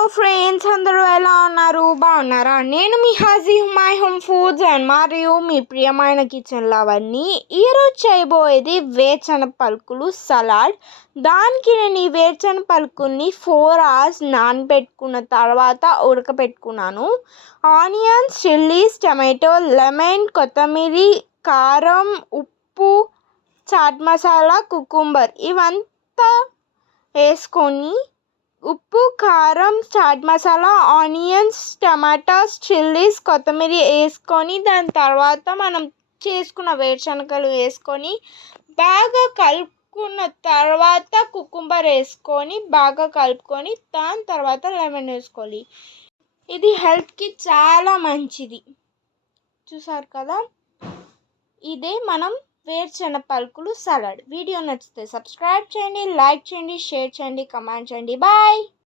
Hello friends, అందరూ ఎలా ఉన్నారు? బాగున్నారా? నేను మీ Haji my home foods and మరియు మీ ప్రియమైన కిచెన్లో అవన్నీ. ఈరోజు చేయబోయేది వేరుశనగ పలుకులు సలాడ్. దానికి నేను ఈ వేరుశనగ పలుకుల్ని 4 hours నానబెట్టుకున్న తర్వాత ఉడకబెట్టుకున్నాను. ఆనియన్స్, చిల్లీస్, టమాటో, లెమన్, కొత్తిమీర, కారం, ఉప్పు, చాట్ మసాలా, కుకుంబర్ ఇవంతా వేసుకొని ఉప్పు, కారం, chaat masala, onions, tomatoes, chillies, కొత్తిమీర వేసుకొని దాని తర్వాత మనం చేసుకున్న వేరుశనగలు వేసుకొని బాగా కలుపుకున్న తర్వాత కుకుంబర్ వేసుకొని బాగా కలుపుకొని దాని తర్వాత లెమన్ వేసుకోవాలి. ఇది హెల్త్కి చాలా మంచిది. చూసారు కదా, ఇదే మనం వేరుశనగ పలుకులు సలాడ్. వీడియో నచ్చితే సబ్స్క్రైబ్ చేయండి, లైక్ చేయండి, షేర్ చేయండి, కమెంట్ చేయండి. బాయ్.